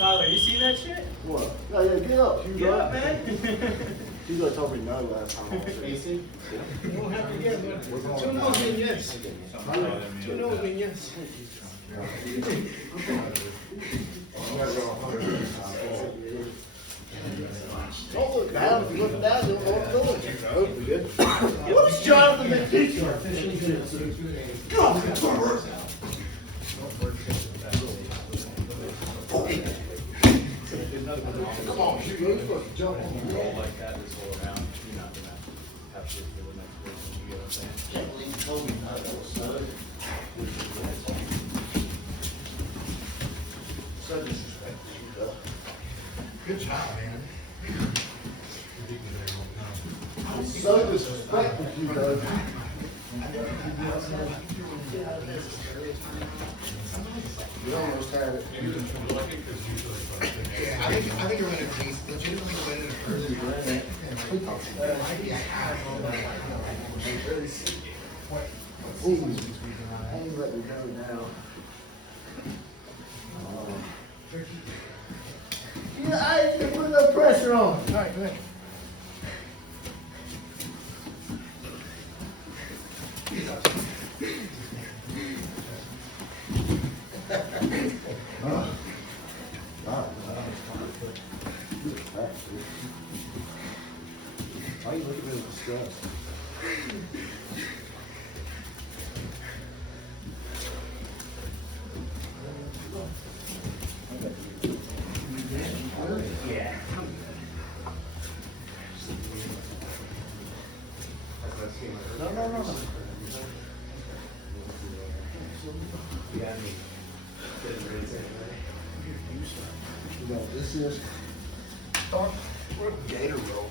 Tyler, you see that shit? What? No, yeah, get up, Hugo. Get up, man. Hugo told me no last time I was here. AC? You won't have to get it, but two no's mean yes. Two no's mean yes. Don't look down. If you look down, you'll know what doing. Hugo, we good? What's Jonathan the teacher? Come on, Hugo, you're supposed to jump on the Roll like that this whole round. You're not gonna have shit for the next person. You get what I'm saying? Can't believe you told me that was so. So disrespectful, Hugo. Good job, man. So disrespectful, Hugo. You almost had it. Yeah, I think you're winning a piece. Legitimately winning it early. Ooh, I ain't let me go now. Yeah, I ain't gonna put no pressure on. All right, go ahead. Why are you looking at me distressed? Yeah. No. Yeah, I mean, You know, this is gator roll.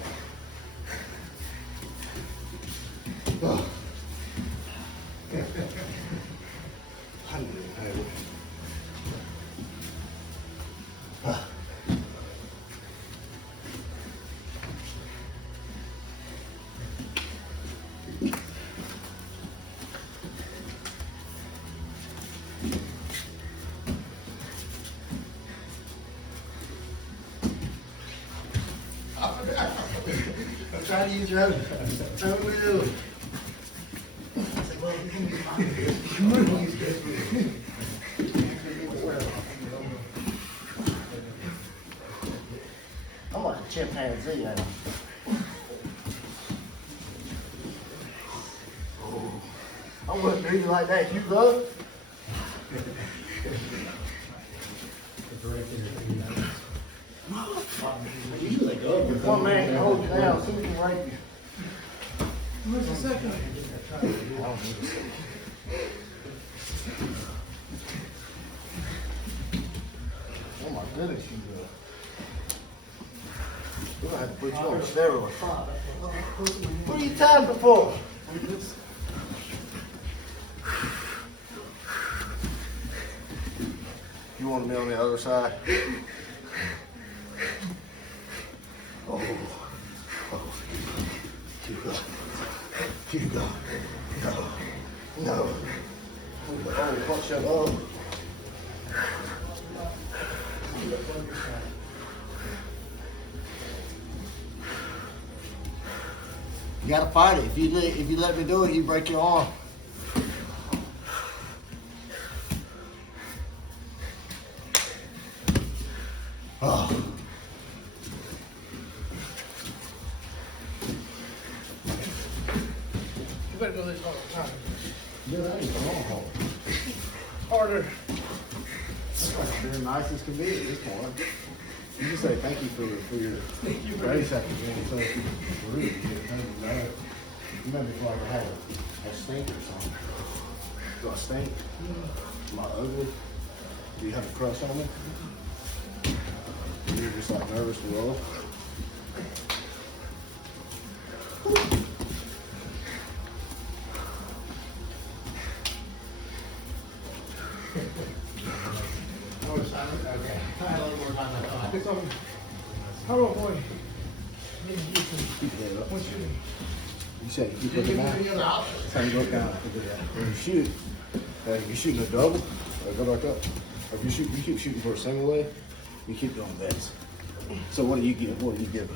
I'm trying to use your own wheel. I said, well, you're gonna be fine. You wouldn't use this wheel. I'm like a chimpanzee, ain't I? I wouldn't do you like that, Hugo. One man can hold you down, so we can rape you. Where's the second? Oh my goodness, Hugo. We're gonna have to put you on steroids. What are you tapping for? You want to be on the other side? Oh. Hugo. No. Oh, punch that up. You gotta fight it. If you let me do it, you break your arm. Oh. You better go this all the time. Yeah, that ain't the long haul. Harder. That's as nice as can be at this point. You just say thank you for your race after being so rude. You made me feel like I had a stink or something. Do I stink? Am I ugly? Do you have a crush on me? You're just like nervous to roll. Okay. I had a little more time than I thought. It's on. How about boy? Keep your head up. What's shooting? You say keep Did you looking have down. any other options? That's how you look down. When you shoot, you're shooting a double, or go back up. Or if you keep shooting for a single leg, You keep doing this. So what do you give? What do you give?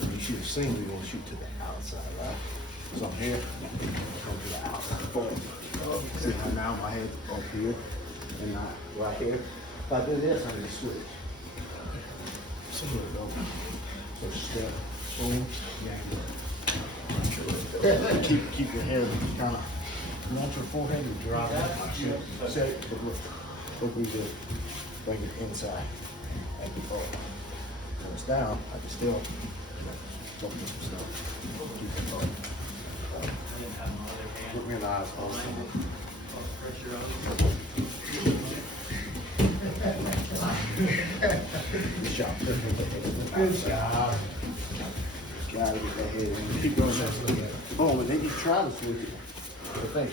So you shoot a single, you're gonna shoot to the outside, right? So I'm here, come to the outside. Boom. See how now my head's up here and not right here. If I do this, I'm gonna switch. So here we go. So step, boom, yeah. Keep your head kind of natural forehead and drop it. Set it, but look we do. Bring it inside and forward. When it's down, I can still go through some stuff. Keep it going. Look me in the eyes all the time. Good job. Good job. Gotta get that head in. Keep going that way. Oh, and then you try to switch it. The thing,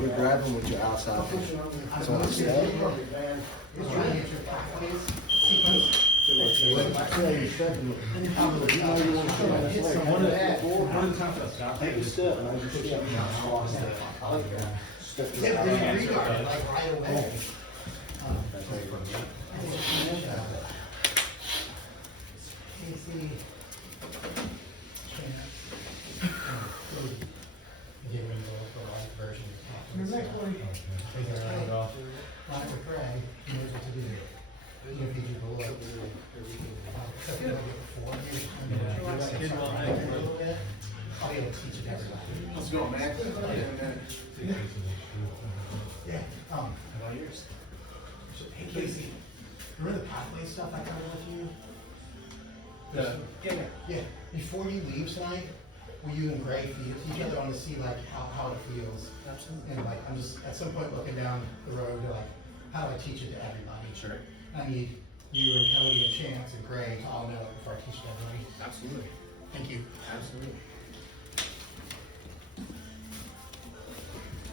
you're grabbing with your outside push. So I stay. Take a step and I just step. Step to the Your next one. Not for Craig, he knows what to do. He'll feed you below. So if you don't get it before, I'll be able to teach it to everybody. Let's go, man. Yeah, how about yours? Hey Casey, remember the pathway stuff I covered with you? Yeah, before you leave tonight, will you and Gray feel each other on to see like how it feels? Absolutely. And like, I'm just at some point looking down the road to like, how do I teach it to everybody? Sure. I need you and Cody and Chance and Gray to all know it before I teach it to everybody. Absolutely. Thank you. Absolutely.